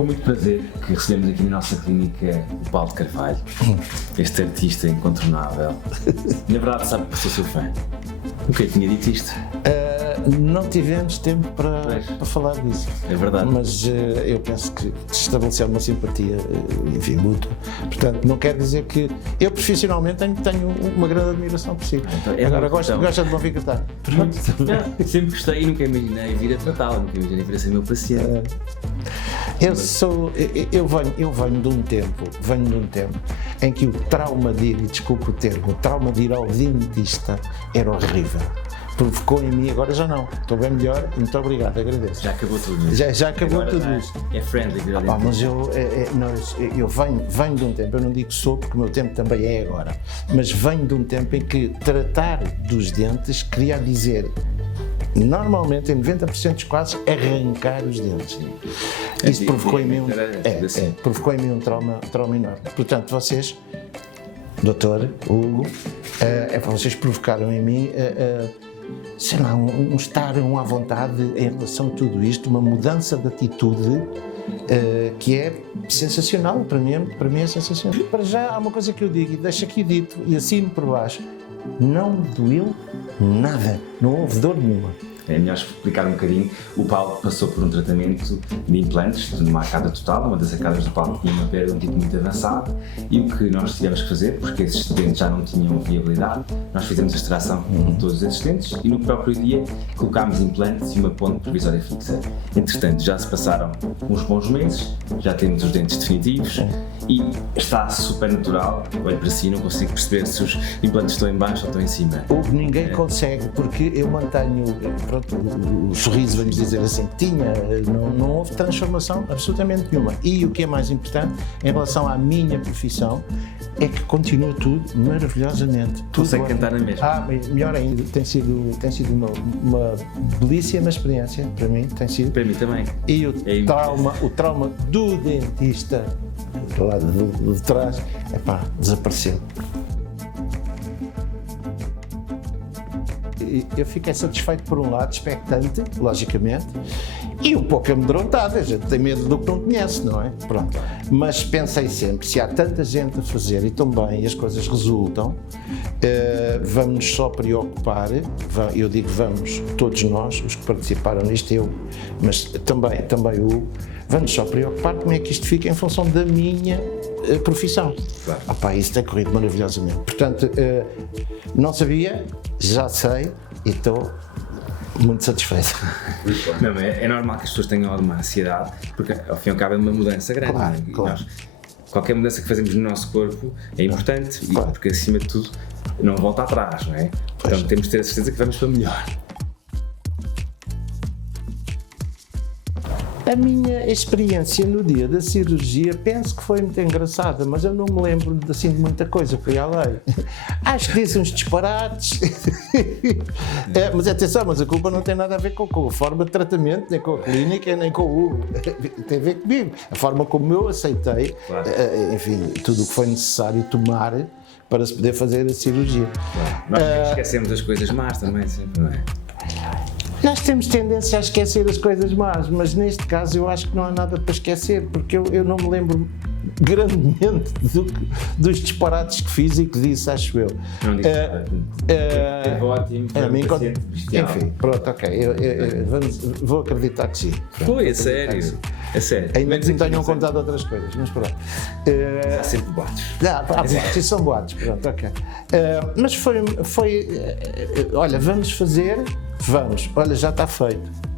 com muito prazer que recebemos aqui na nossa clínica o Paulo de Carvalho, este artista incontornável. Na verdade, sabe que sou seu fã. Nunca tinha dito isto. Não tivemos tempo para falar disso. É verdade. Mas eu penso que se estabeleceu uma simpatia, enfim, mútua. Portanto, não quer dizer que... Eu, profissionalmente, tenho uma grande admiração por si. Então, agora, gosta de me ouvir cantar. Sempre gostei e nunca imaginei vir a tratá-la, nunca imaginei vir a ser meu paciente. Eu venho de um tempo em que o trauma de ir, e desculpe o termo, o trauma de ir ao dentista era horrível. Provocou em mim, agora já não. Estou bem melhor, muito obrigado, agradeço. Já acabou tudo. Já acabou agora tudo isso. É friendly. Mas eu venho de um tempo, eu não digo sou porque o meu tempo também é agora, mas venho de um tempo em que tratar dos dentes queria dizer, normalmente em 90% dos casos, arrancar os dentes. Isso provocou em mim provocou em mim um trauma enorme. Portanto, vocês, doutor Hugo, vocês provocaram em mim sei lá, um estar à vontade em relação a tudo isto, uma mudança de atitude que é sensacional, para mim é sensacional. Para já há uma coisa que eu digo e deixo aqui dito e assino por baixo, não me doeu nada, não houve dor nenhuma. É melhor explicar um bocadinho. O Paulo passou por um tratamento de implantes, numa arcada total. Uma das arcadas do Paulo tinha uma perda de um tipo muito avançado e o que nós tivemos que fazer, porque esses dentes já não tinham viabilidade, nós fizemos a extração de todos esses dentes e no próprio dia colocámos implantes e uma ponte provisória fixa. Entretanto, já se passaram uns bons meses, já temos os dentes definitivos e está super natural. Olho para si, não consigo perceber se os implantes estão em baixo ou estão em cima. Ninguém consegue, porque eu mantenho o sorriso, vamos dizer assim, que tinha, não houve transformação absolutamente nenhuma. E o que é mais importante, em relação à minha profissão, é que continua tudo maravilhosamente. Consegue cantar na mesma? Melhor ainda, tem sido uma belíssima experiência, para mim, tem sido. Para mim também. E o trauma do dentista, do lado de trás, desapareceu. Eu fiquei satisfeito por um lado, expectante, logicamente, e um pouco amedrontado, a gente tem medo do que não conhece, não é? Pronto. Mas pensei sempre, se há tanta gente a fazer e tão bem, e as coisas resultam, vamos-nos só preocupar, eu digo vamos, todos nós, os que participaram nisto, eu, mas também o vamos só preocupar como é que isto fica em função da minha profissão. Claro. Isso tem corrido maravilhosamente. Portanto, não sabia, já sei e estou muito satisfeito. Não, é normal que as pessoas tenham alguma ansiedade, porque ao fim e ao cabo é uma mudança grande. Claro. Qualquer mudança que fazemos no nosso corpo é importante, porque acima de tudo não volta atrás, não é? Então temos de ter a certeza que vamos para melhor. A minha experiência no dia da cirurgia, penso que foi muito engraçada, mas eu não me lembro de muita coisa, fui à lei. Acho que disse uns disparates. Mas atenção, mas a culpa não tem nada a ver com a forma de tratamento, nem com a clínica, nem com o Hugo. Tem a ver comigo. A forma como eu aceitei, enfim, tudo o que foi necessário tomar para se poder fazer a cirurgia. Nós esquecemos as coisas más também, sempre, não é? Nós temos tendência a esquecer as coisas más, mas neste caso eu acho que não há nada para esquecer, porque eu não me lembro grandemente dos disparates que fiz e que disse, acho eu. Não disse teve ótimo, enfim, pronto, ok, vou acreditar que sim. Foi, é sério. Ainda que me tenham contado outras coisas, mas pronto. Há sempre boatos. Há boatos, e são boatos, pronto, ok. Mas foi, olha, vamos fazer, olha, já está feito.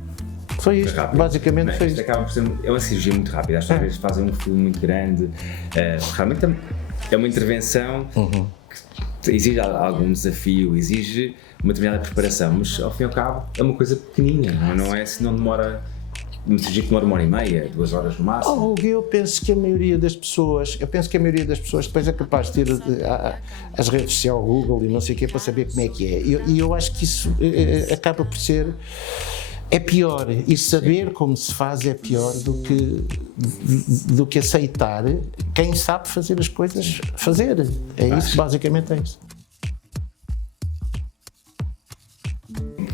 Foi isto, basicamente foi isto. Acaba por ser uma cirurgia muito rápida, às vezes fazem um filme muito grande, realmente é uma intervenção que exige algum desafio, exige uma determinada preparação, mas ao fim e ao cabo é uma coisa pequenina, não é? Se não demora, uma cirurgia que demora 1h30, 2 horas no máximo. Eu penso que a maioria das pessoas, depois é capaz de ter as redes sociais, o Google e não sei o quê, para saber como é que é. E eu acho que isso acaba por ser... É pior, e saber como se faz é pior do que aceitar quem sabe fazer as coisas fazer. É isso, basicamente é isso.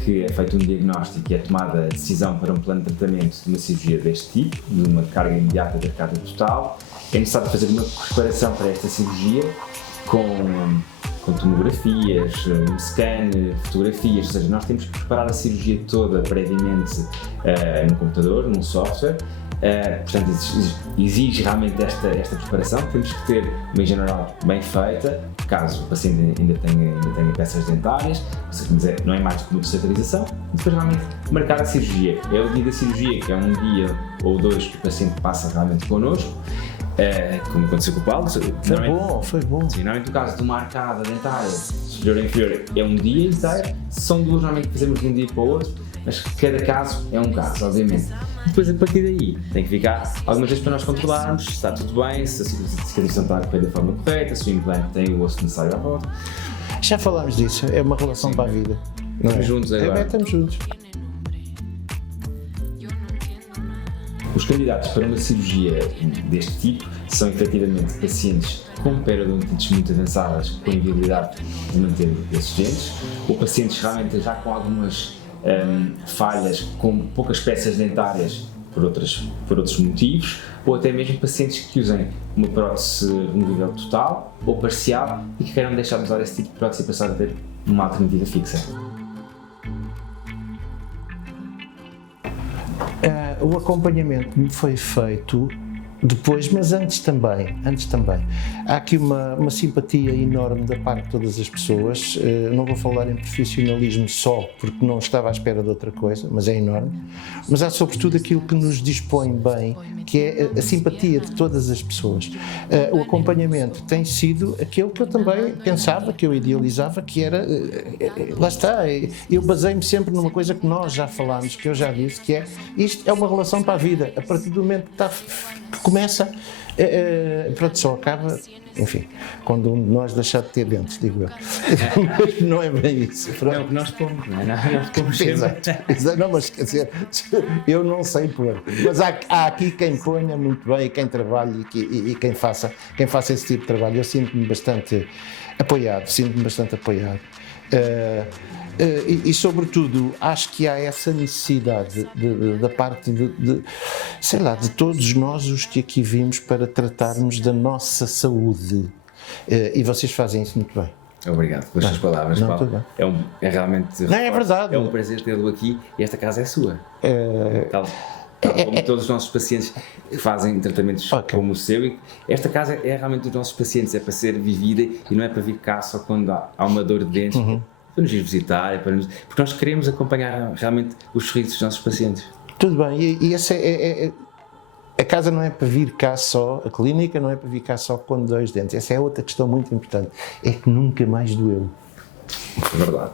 que é feito um diagnóstico e é tomada a decisão para um plano de tratamento de uma cirurgia deste tipo, de uma carga imediata da arcada total, é necessário fazer uma preparação para esta cirurgia com tomografias, um scan, fotografias, ou seja, nós temos que preparar a cirurgia toda previamente no computador, num software. Portanto, exige realmente esta preparação. Temos que ter uma higiene oral bem feita, caso o paciente ainda tenha peças dentárias, não é mais do que uma descentralização. Depois, realmente, marcar a cirurgia. É o dia da cirurgia, que é um dia ou dois que o paciente passa realmente connosco, como aconteceu com o Paulo. Foi bom. Sim, normalmente no caso de uma arcada dentária superior ou inferior é um dia inteiro, são duas, normalmente fazemos de um dia para o outro, mas cada caso é um caso, obviamente. Depois, a partir daí, tem que ficar algumas vezes para nós controlarmos se está tudo bem, se a cicatrização está a correr da forma correta, se o implante tem o osso necessário à volta. Já falámos disso, é uma relação para a vida. Não Estamos juntos agora. Estamos juntos. Os candidatos para uma cirurgia deste tipo são efetivamente pacientes com periodontite muito avançadas, com inviabilidade de manter esses dentes, ou pacientes realmente já com algumas falhas, com poucas peças dentárias por outros motivos, ou até mesmo pacientes que usem uma prótese removível total ou parcial e que queiram deixar de usar esse tipo de prótese e passar a ter uma alternativa fixa. O acompanhamento me foi feito depois, mas antes também. Há aqui uma simpatia enorme da parte de todas as pessoas. Não vou falar em profissionalismo só, porque não estava à espera de outra coisa, mas é enorme. Mas há sobretudo aquilo que nos dispõe bem, que é a simpatia de todas as pessoas. O acompanhamento tem sido aquilo que eu também pensava, que eu idealizava, que era, lá está, eu basei-me sempre numa coisa que nós já falámos, que eu já disse, que é, isto é uma relação para a vida. A partir do momento que começa, pronto, só acaba, enfim, quando um de nós deixar de ter dentes, digo eu. Mas não é bem isso. Pronto. É o que nós pomos, não é? Nós pomos sempre. Exato. Não, mas quer dizer, eu não sei pôr. Mas há aqui quem ponha muito bem, quem trabalhe e quem faça esse tipo de trabalho. Eu sinto-me bastante apoiado. E sobretudo, acho que há essa necessidade da parte sei lá, de todos nós os que aqui vimos para tratarmos da nossa saúde. E vocês fazem isso muito bem. Obrigado pelas suas palavras, Paulo. É realmente é verdade. É um prazer tê-lo aqui e esta casa é sua. Tal como todos os nossos pacientes que fazem tratamentos como o seu, e esta casa é realmente dos nossos pacientes, é para ser vivida e não é para vir cá só quando há uma dor de dentes. Para nos ir visitar, porque nós queremos acompanhar realmente os sorrisos dos nossos pacientes. Tudo bem, e essa a casa não é para vir cá só, a clínica não é para vir cá só com dor de dentes. Essa é outra questão muito importante, é que nunca mais doeu. É verdade.